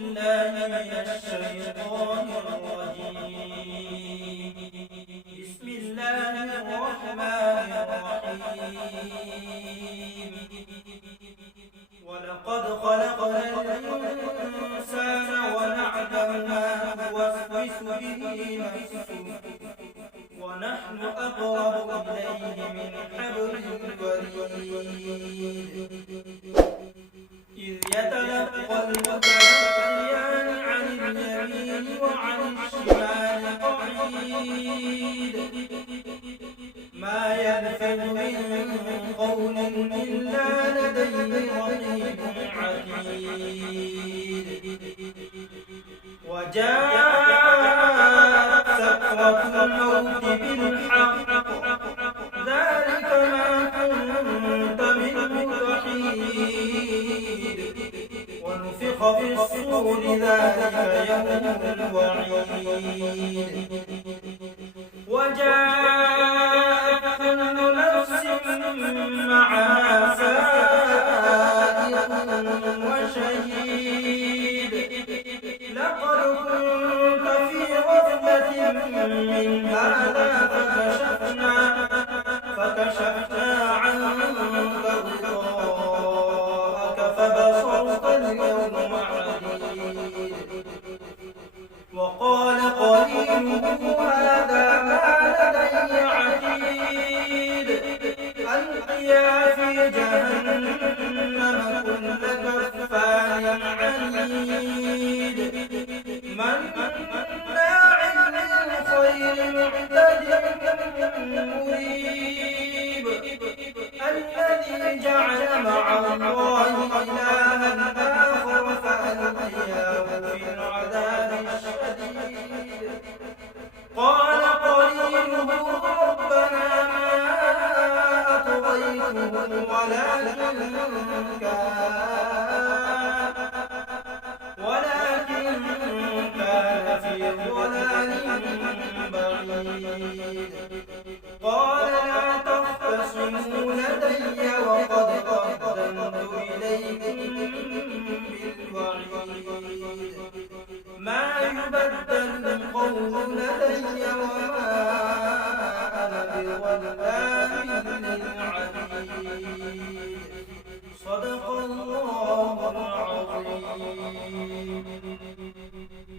بالله من الشيطان الرجيم. بسم الله الرحمن الرحيم. ولقد خلقنا الإنسان ونعلم ما توسوس به نفسه ونحن أقرب إليه من حبل الوريد. إذ يتلقى المتلقيان عن اليمين وعن الشمال قعيد. ما يلفظ من قول إلا لديه رقيب عتيد. وجاءت سكرة الموت بالحق ذلك ما كنت منه تحيد. ونفخ في الصور ذلك يوم الوعيد. وجاءت كل نفس معها سائق وشهيد. لقد كنت في غفلة من هذا فكشفنا عنك غطاءك فبصرك اليوم حديد. وقال قرينه هذا ما لدي عتيد. ألقيا في جهنم كل كفار عنيد. مناع للخير معتد مريب. الذي جعل مع الله إلها آخر فألقياه في العذاب الشديد. قال قرينه ربنا ما أطغيته ولكن كان في ضلال بعيد. قال لا تختصموا لدي وقد قدمت إليكم بالوعيد. ما يبدل القول لدي وما أنا بظلام للعبيد. صدق الله العظيم.